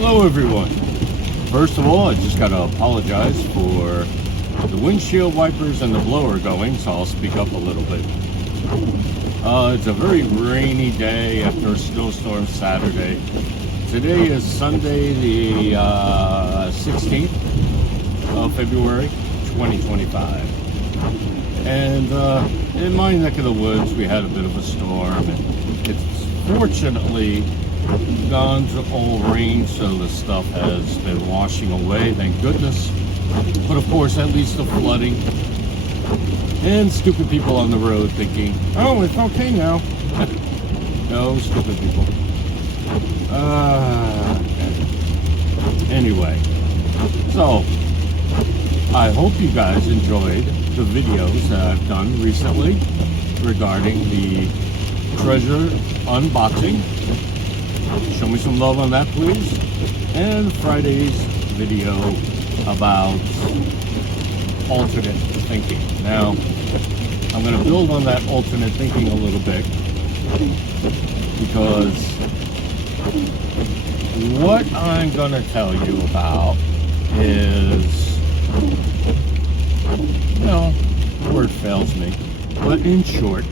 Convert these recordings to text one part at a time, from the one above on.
Hello everyone. First of all, I just got to apologize for the windshield wipers and the blower going, so I'll speak up a little bit. It's a very rainy day after a snowstorm Saturday. Today is Sunday the 16th of February 2025. And in my neck of the woods we had a bit of a storm, and it's fortunately gone to all rain, so the stuff has been washing away, thank goodness. But of course, that leads to flooding and stupid people on the road thinking, oh, it's okay now. No, stupid people. Anyway, so I hope you guys enjoyed the videos that I've done recently regarding the treasure unboxing. Show me some love on that, please. And Friday's video about alternate thinking. Now, I'm going to build on that alternate thinking a little bit, because what I'm going to tell you about is, well, the word fails me, but in short,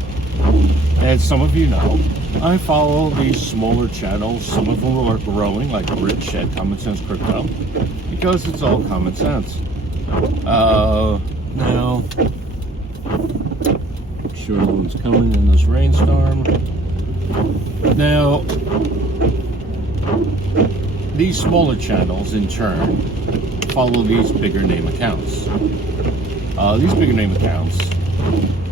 as some of you know, I follow these smaller channels. Some of them are growing, like Rich at Common Sense Crypto, because it's all common sense. Now, sure no one's coming in this rainstorm. Now, these smaller channels, in turn, follow these bigger name accounts. These bigger name accounts,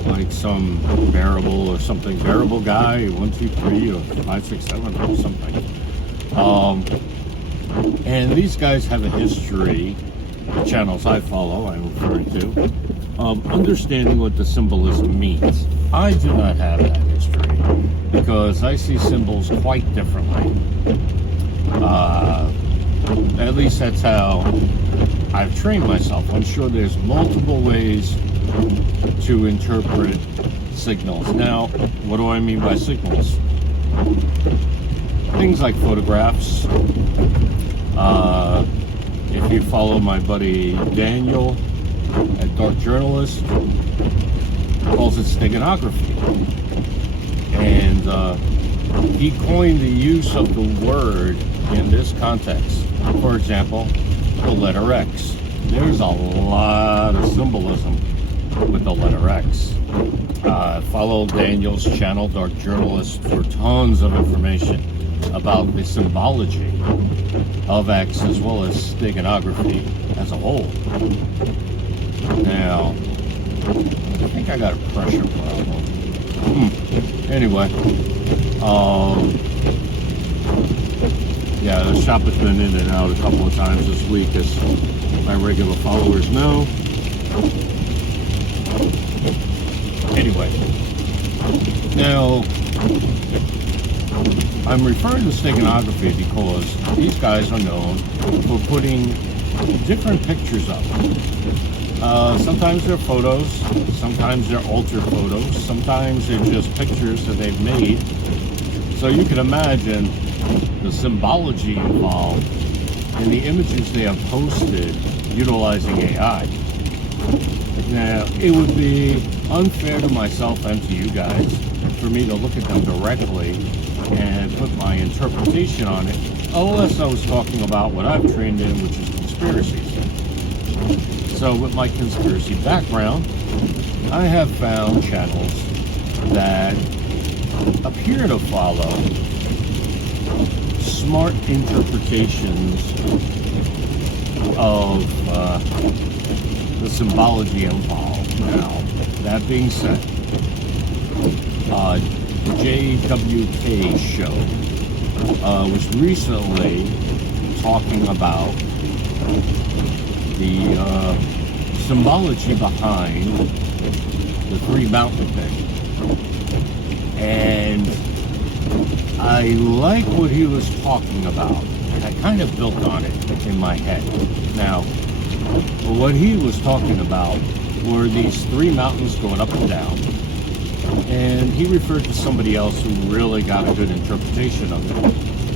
like some Bearable or something, Bearable Guy, 123 or 567 or something. And these guys have a history, the channels I follow, I'm referring to, of understanding what the symbolism means. I do not have that history, because I see symbols quite differently. At least that's how I've trained myself. I'm sure there's multiple ways to interpret signals. Now, what do I mean by signals? Things like photographs. If you follow my buddy Daniel at Dark Journalist, calls it steganography. And he coined the use of the word in this context. For example, the letter X. There's a lot of symbolism with the letter X. Follow Daniel's channel, Dark Journalist, for tons of information about the symbology of X, as well as steganography as a whole. Now, I think I got a pressure problem. Anyway, yeah, the shop has been in and out a couple of times this week, as my regular followers know. Anyway, now, I'm referring to steganography because these guys are known for putting different pictures up. Sometimes they're photos, sometimes they're altered photos, sometimes they're just pictures that they've made. So you can imagine the symbology involved in the images they have posted utilizing AI. Now, it would be unfair to myself and to you guys for me to look at them directly and put my interpretation on it, unless I was talking about what I've trained in, which is conspiracies. So with my conspiracy background, I have found channels that appear to follow smart interpretations of the symbology involved. Now, that being said, JWK show was recently talking about the symbology behind the three mountain thing. And I like what he was talking about. I kind of built on it in my head. Now, what he was talking about were these three mountains going up and down. And he referred to somebody else who really got a good interpretation of it.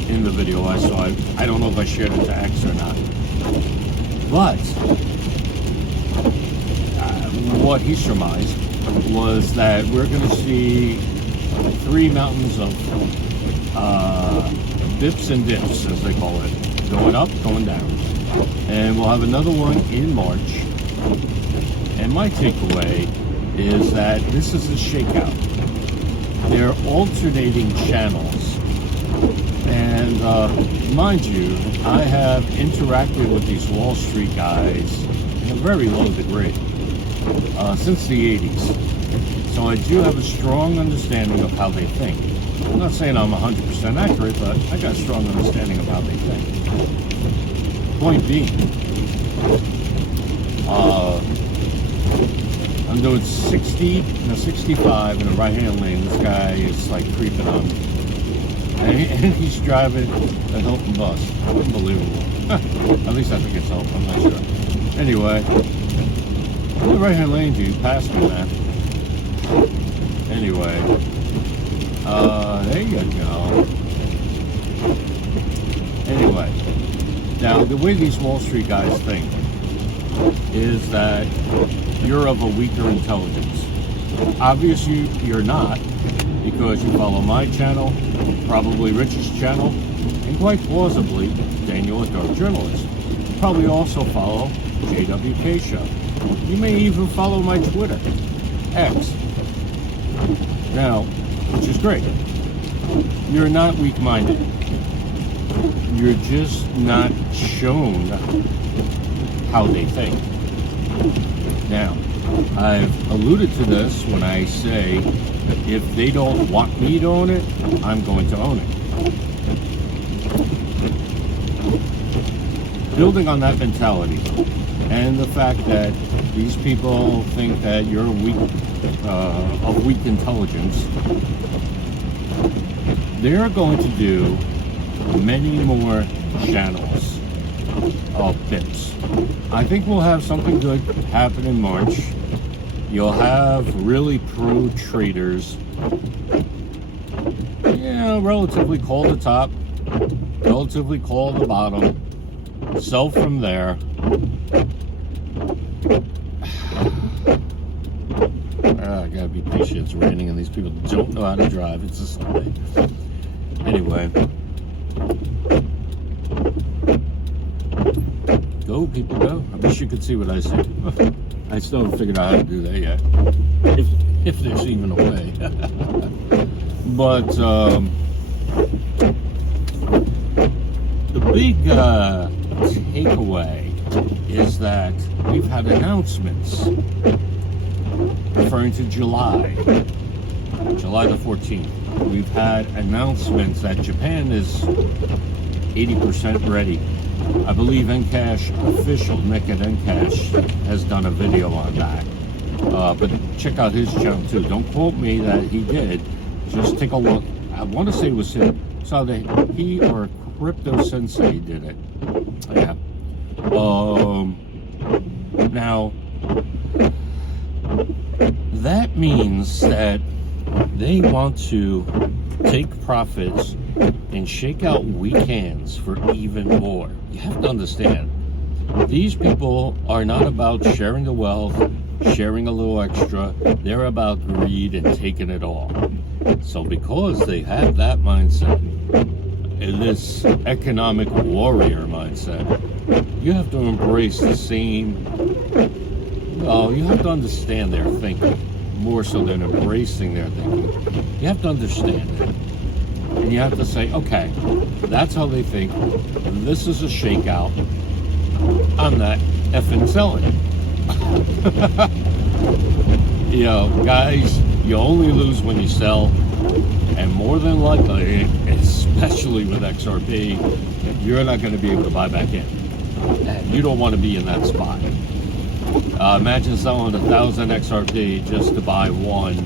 in the video I saw. I don't know if I shared it to X or not. But what he surmised was that we're going to see 3 mountains of dips and dips, as they call it, going up, going down. And we'll have another one in March. And my takeaway is that this is a shakeout. They're alternating channels. And mind you, I have interacted with these Wall Street guys in a very low degree since the 80s. So I do have a strong understanding of how they think. I'm not saying I'm 100% accurate, but I got a strong understanding of how they think. Point being, I'm doing 60 and a 65 in a right-hand lane. This guy is like creeping on me. And he's driving a Hilton bus. Unbelievable. At least I think it's Hilton, I'm not sure. Anyway, in the right-hand lane, dude, pass me, man. Anyway, there you go. Anyway, now the way these Wall Street guys think is that you're of a weaker intelligence. Obviously, you're not, because you follow my channel, probably Rich's channel, and quite plausibly, Daniel, a Dark Journalist. You probably also follow JWK Show. You may even follow my Twitter, X. Now, which is great. You're not weak-minded. You're just not shown how they think. Now, I've alluded to this when I say, if they don't want me to own it, I'm going to own it. Building on that mentality and the fact that these people think that you're weak, of weak intelligence, they're going to do many more channels of pips. I think we'll have something good happen in March. You'll have really pro traders, relatively call the top, relatively call the bottom, sell from there. I gotta be patient, it's raining and these people don't know how to drive. It's a Sunday. Anyway, go people go. I wish you could see what I see. I still haven't figured out how to do that yet, if there's even a way. But the big takeaway is that we've had announcements referring to July the 14th. We've had announcements that Japan is 80% ready. I believe Encash official, Nick at Encash, has done a video on that. But check out his channel too. Don't quote me that he did. Just take a look. I want to say it was him. So that he or Crypto Sensei did it. Yeah. Now, that means that they want to take profits and shake out weak hands for even more. You have to understand, these people are not about sharing the wealth, sharing a little extra. They're about greed and taking it all. So because they have that mindset, this economic warrior mindset, you have to embrace the same, you have to understand their thinking more so than embracing their thinking. You have to understand it. And you have to say, okay, that's how they think. This is a shakeout. I'm not effing selling it. Guys, you only lose when you sell. And more than likely, especially with XRP, you're not going to be able to buy back in. And you don't want to be in that spot. Imagine selling 1,000 XRP just to buy one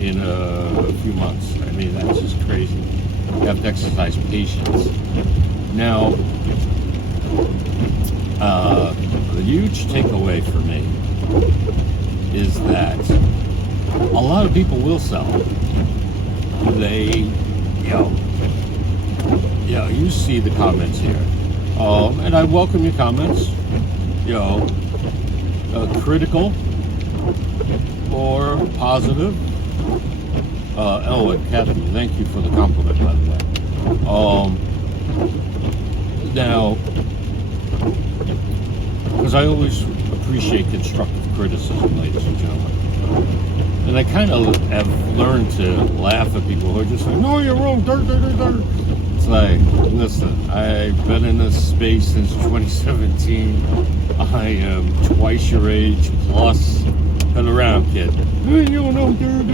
in a few months. I mean, that's just crazy. You have to exercise patience. Now, the huge takeaway for me is that a lot of people will sell. They, Yeah, you see the comments here, and I welcome your comments. You know, critical or positive. And Kathy, thank you for the compliment, by the way. Now, because I always appreciate constructive criticism, ladies and gentlemen. And I kind of have learned to laugh at people who are just like, no, you're wrong, dirt. It's like, listen, I've been in this space since 2017. I am twice your age plus. Been around, kid. Hey, you don't know, dirt.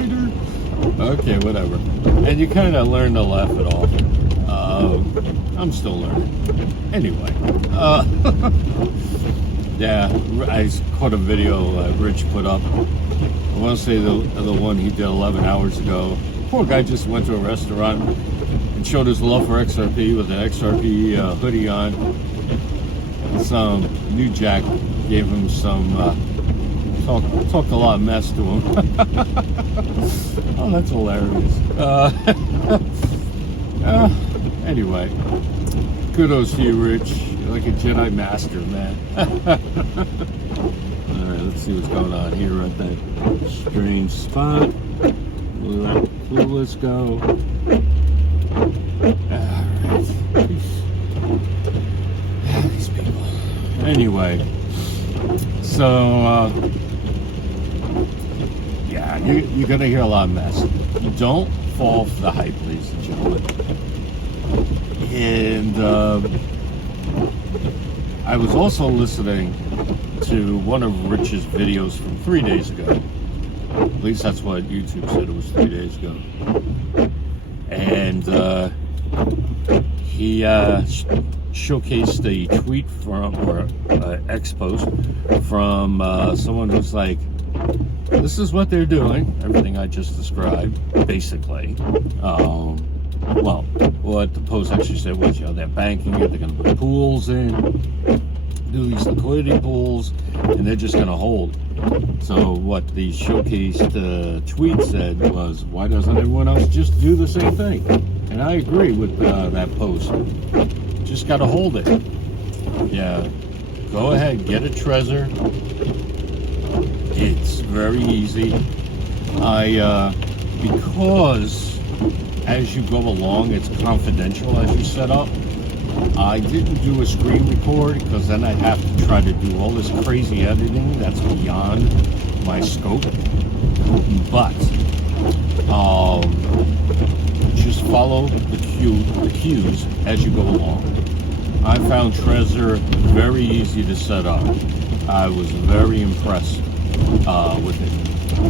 Okay, whatever. And you kind of learn to laugh it off. I'm still learning. Anyway, yeah, I caught a video Rich put up. I want to say the one he did 11 hours ago. Poor guy just went to a restaurant and showed his love for XRP with an XRP hoodie on. And some new jack gave him some, talked a lot of mess to him. Oh, that's hilarious. Anyway, kudos to you, Rich. You're like a Jedi Master, man. Alright, let's see what's going on here at that strange spot. Let's go. Alright. These people. Anyway, so, yeah, you're going to hear a lot of mess. Don't fall for the hype, ladies and gentlemen. And I was also listening to one of Rich's videos from 3 days ago. At least that's what YouTube said, it was 3 days ago. And he showcased a tweet from, or X post from someone who's like, this is what they're doing, everything I just described, basically. Well, what the post actually said was, you know, they're banking it, they're going to put pools in, do these liquidity pools, and they're just going to hold. So what the showcased tweet said was, why doesn't everyone else just do the same thing? And I agree with that post. Just got to hold it. Yeah, go ahead, get a Trezor. It's very easy. Because as you go along, it's confidential as you set up. I didn't do a screen record because then I'd have to try to do all this crazy editing that's beyond my scope. But just follow the cues as you go along. I found Trezor very easy to set up. I was very impressed with it.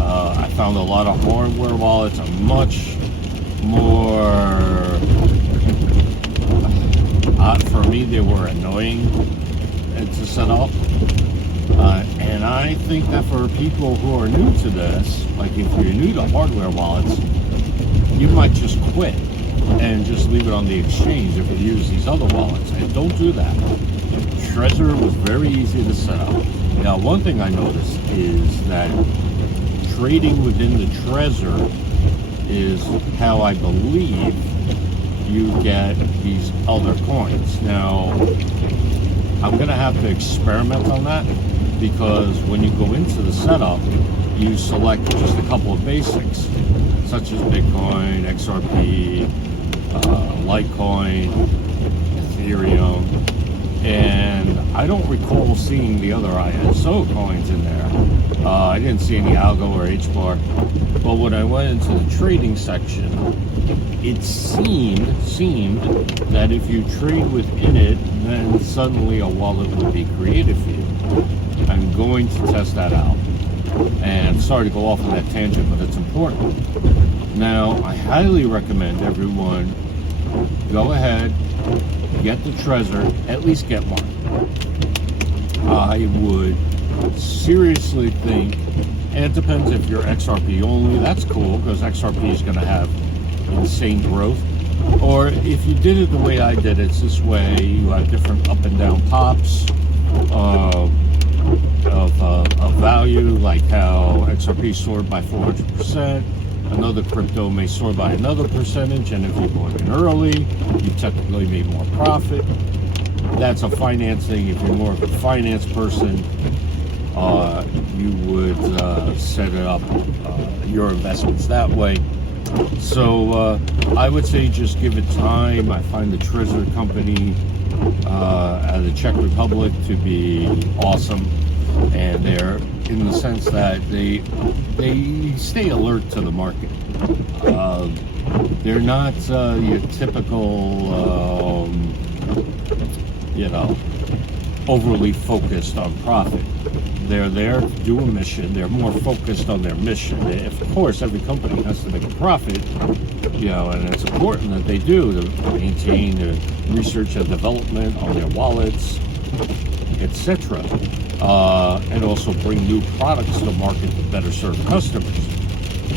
I found a lot of hardware wallets are much more, for me they were annoying to set up. And I think that for people who are new to this, like if you're new to hardware wallets, you might just quit and just leave it on the exchange if you use these other wallets. And don't do that. Trezor was very easy to set up. Now, one thing I noticed is that trading within the Trezor is how I believe you get these other coins. Now, I'm going to have to experiment on that because when you go into the setup, you select just a couple of basics, such as Bitcoin, XRP, Litecoin, Ethereum, and I don't recall seeing the other ISO coins in there. I didn't see any Algo or HBAR, but when I went into the trading section, it seemed that if you trade within it, then suddenly a wallet would be created for you. I'm going to test that out. And sorry to go off on that tangent, but it's important. Now, I highly recommend everyone go ahead, get the Trezor, at least get one. I would seriously think, and it depends if you're XRP only, that's cool, because XRP is going to have insane growth. Or if you did it the way I did it, it's this way, you have different up and down pops of value, like how XRP soared by 400%, Another crypto may soar by another percentage, and if you bought in early, you technically made more profit. That's a financing. If you're more of a finance person, you would set it up, your investments that way. So I would say just give it time. I find the Treasury company out of the Czech Republic to be awesome, and they're in the sense that they stay alert to the market. They're not your typical overly focused on profit. They're there to do a mission. They're more focused on their mission. Of course, every company has to make a profit, and it's important that they do to maintain the research and development on their wallets, etc. And also bring new products to market to better serve customers.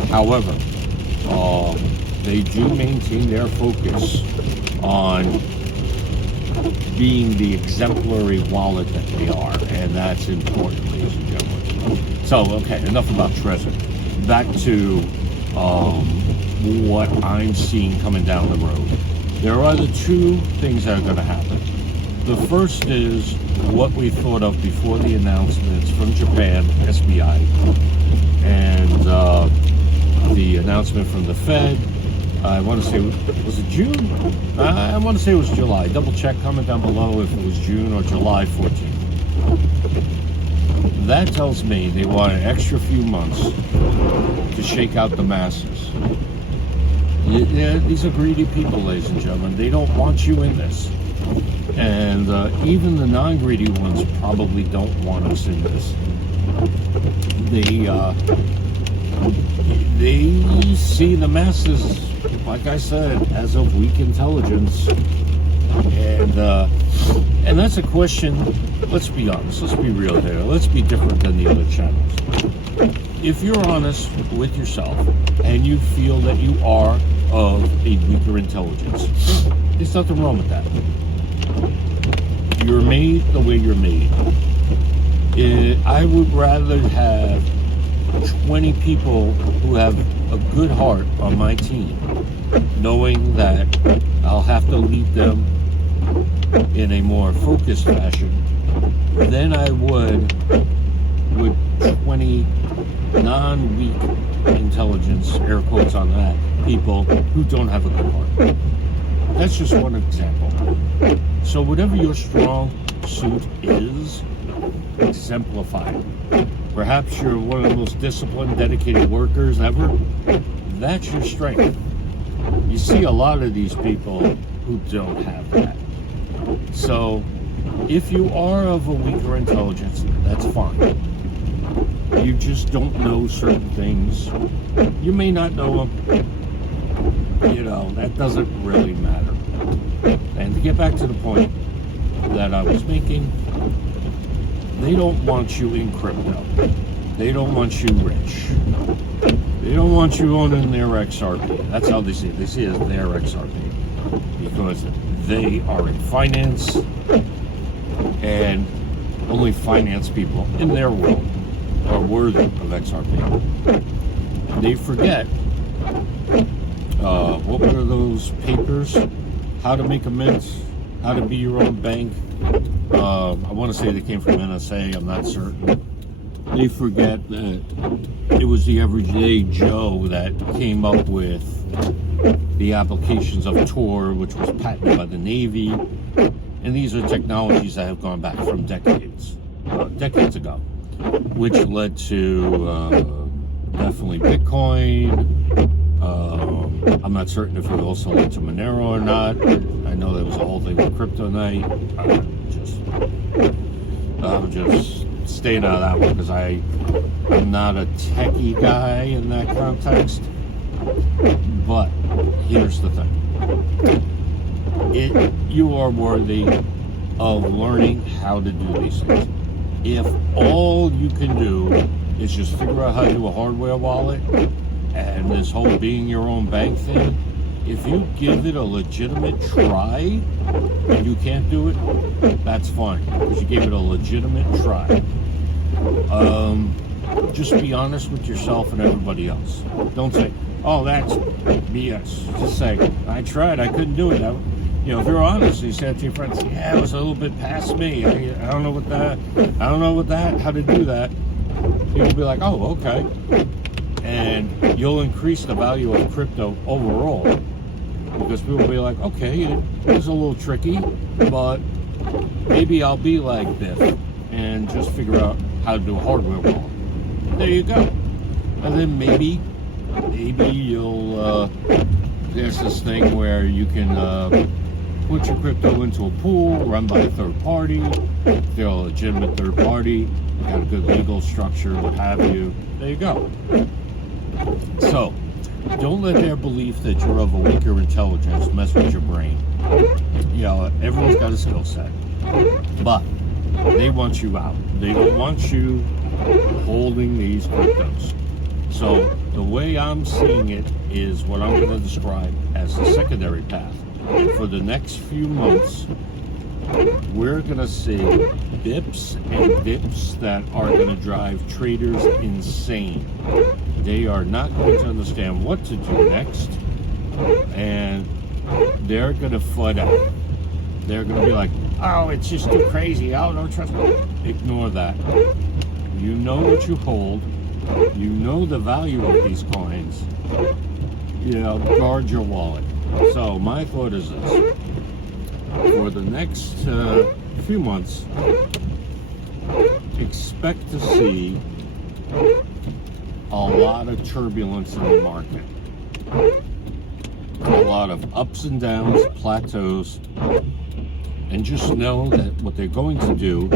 However, they do maintain their focus on being the exemplary wallet that they are, and that's important, ladies and gentlemen. So, okay, enough about Trezor. Back to what I'm seeing coming down the road. There are the two things that are going to happen. The first is what we thought of before the announcements from Japan, SBI, and the announcement from the Fed. I want to say, was it June? I want to say it was July. Double check, comment down below if it was June or July 14th. That tells me they want an extra few months to shake out the masses. These are greedy people, ladies and gentlemen. They don't want you in this. And even the non-greedy ones probably don't want us in this. They see the masses, like I said, as of weak intelligence, and that's a question. Let's be honest. Let's be real here. Let's be different than the other channels. If you're honest with yourself and you feel that you are of a weaker intelligence, there's nothing wrong with that. You're made the way you're made. I would rather have 20 people who have a good heart on my team, knowing that I'll have to lead them in a more focused fashion than I would with 20 non-weak intelligence, air quotes on that, people who don't have a good heart. That's just one example. So whatever your strong suit is, exemplify it. Perhaps you're one of the most disciplined, dedicated workers ever. That's your strength. You see a lot of these people who don't have that. So if you are of a weaker intelligence, that's fine. You just don't know certain things. You may not know them. That doesn't really matter. And to get back to the point that I was making, they don't want you in crypto. They don't want you rich. They don't want you owning their XRP. That's how they see it. They see it as their XRP. Because they are in finance, and only finance people in their world are worthy of XRP. They forget, what were those papers? How to make a mint, how to be your own bank. I want to say they came from NSA, I'm not certain. They forget that it was the everyday Joe that came up with the applications of Tor, which was patented by the Navy. And these are technologies that have gone back from decades ago, which led to definitely Bitcoin. I'm not certain if it also led to Monero or not. I know there was a whole thing with Kryptonite. I'm just staying out of that one because I'm not a techie guy in that context. But here's the thing. You are worthy of learning how to do these things. If all you can do is just figure out how to do a hardware wallet and this whole being your own bank thing, if you give it a legitimate try and you can't do it, that's fine, because you gave it a legitimate try. Just be honest with yourself and everybody else. Don't say, Oh, that's BS. Just say, I tried, I couldn't do it. You know, if you're honest, you said to your friends, yeah, it was a little bit past me. I don't know what that, how to do that. People will be like, oh, okay. And you'll increase the value of crypto overall. Because people will be like, okay, it was a little tricky, but maybe I'll be like Biff and just figure out how to do a hardware wallet. There you go. And then maybe you'll, there's this thing where you can put your crypto into a pool run by a third party. If they're a legitimate third party, got a good legal structure, what have you. There you go. So, don't let their belief that you're of a weaker intelligence mess with your brain. You know, everyone's got a skill set. But they want you out. They don't want you holding these cryptos. So the way I'm seeing it is what I'm going to describe as the secondary path. For the next few months, we're going to see dips and dips that are going to drive traders insane. They are not going to understand what to do next, and they're going to flood out. They're going to be like, oh, it's just too crazy. Oh, don't trust me. Ignore that. You know what you hold. You know the value of these coins. You know, guard your wallet. So my thought is this. For the next few months, expect to see a lot of turbulence in the market. A lot of ups and downs, plateaus. And just know that what they're going to do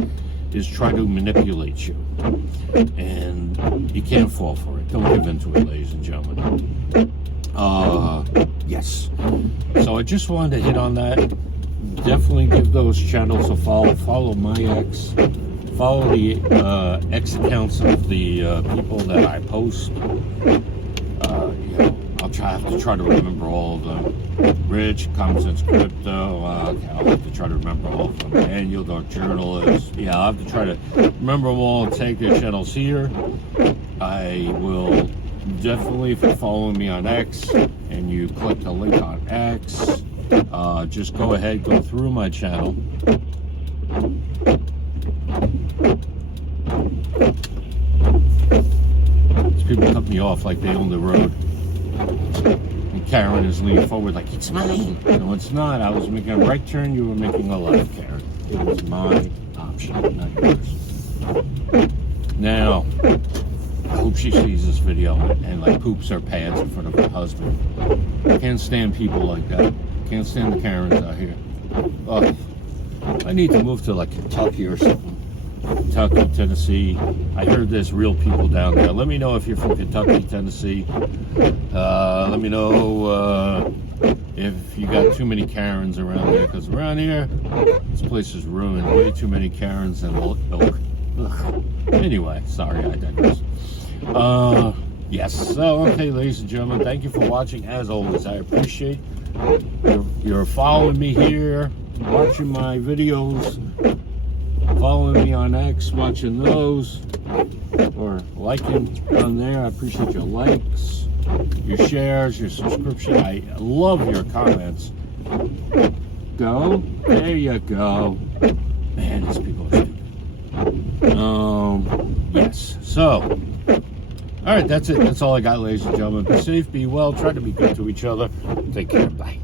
is try to manipulate you. And you can't fall for it. Don't give in to it, ladies and gentlemen. Yes. So I just wanted to hit on that. Definitely give those channels a follow. Follow my X. Follow the X accounts of the people that I post. You know, I'll have to try to remember all of them. Rich, Common Sense Crypto. Okay, I'll have to try to remember all of them. Daniel, Dark Journalist. Yeah, I'll have to try to remember them all and take their channels here. I will definitely, if you're following me on X and you click the link on X, just go ahead, go through my channel. These people cut me off like they own the road. And Karen is leaning forward like, it's mine. No, it's not. I was making a right turn. You were making a left, Karen. It was my option, not yours. Now, I hope she sees this video and like poops her pants in front of her husband. Can't stand people like that. Can't stand the Karens out here. I need to move to like Kentucky or something. Kentucky, Tennessee. I heard there's real people down there. Let me know if you're from Kentucky, Tennessee. Let me know if you got too many Karens around there, because around here, this place is ruined. Way too many Karens and ilk. Anyway, sorry, I digress. Yes, so, okay, ladies and gentlemen, thank you for watching. As always, I appreciate you're following me here, watching my videos, following me on X, watching those, or liking on there. I appreciate your likes, your shares, your subscription. I love your comments. Go, there you go. Man, these people are stupid. Yes, so, all right, that's it. That's all I got, ladies and gentlemen. Be safe, be well, try to be good to each other. Take care, bye.